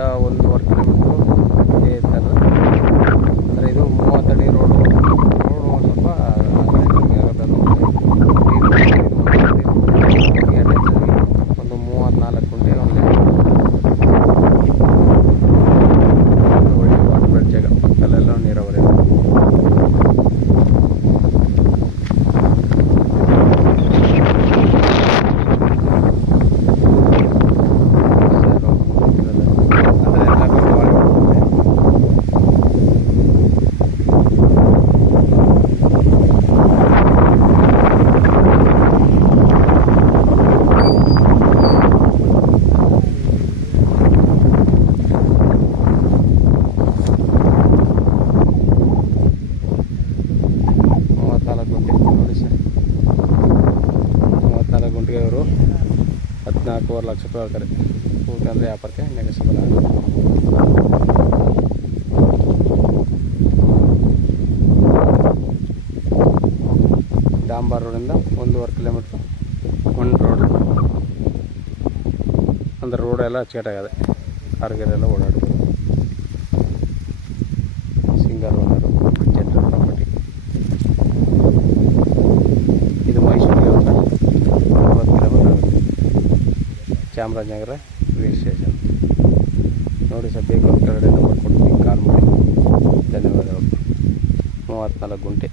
ರೋಡಿಂದ 1.5 ಕಿಲೋಮೀಟ್ರು ಇದೇ ಥರ. ಅಂದರೆ ಇದು 30 ಅಡಿ ರೋಡು ಸ್ವಲ್ಪ ಕಮ್ಮಿ ಆಗುತ್ತೆ. ಒಂದು 34 ಗುಂಟೆ ಒಳ್ಳೆ ವಾಟರ್ ಜಾಗ, ಪಕ್ಕದಲ್ಲೆಲ್ಲ ನೀರಾವರಿ. ಅವರು 14.5 ಲಕ್ಷ ರೂಪಾಯಿ ಹೇಳ್ತಾರೆ. ಕೂತ್ಕೊಂಡ್ರೆ ವ್ಯಾಪಾರಕ್ಕೆ ನೆಗೆಸಬಲ್ಲ. ಡಾಂಬಾರ್ ರೋಡಿಂದ 1.5 ಕಿಲೋಮೀಟ್ರು ಒಂದು ರೋಡ್. ಅಂದರೆ ರೋಡ್ ಎಲ್ಲ ಅಚ್ಚುಕಟ್ಟಾಗದೆ, ಕಾರ್ಗೆಲ್ಲ ಓಡಾಡ್ಬೋದು. Single owner, general property. ಇದು ಮೈಸೂರಿಗೆ 40 ಕಿಲೋಮೀಟರ್ ಆಗುತ್ತೆ. ಚಾಮರಾಜನಗರ ರಿಜಿಸ್ಟ್ರೇಷನ್. ನೋಡಿ ಸರ್, ಬೇಕು ಕೆಳಗಡೆ ನಂಬರ್ ಕೊಡ್ತೀನಿ, ಕಾಲ್ ಮಾಡಿ. ಧನ್ಯವಾದಗಳು. 34 ಗುಂಟೆ.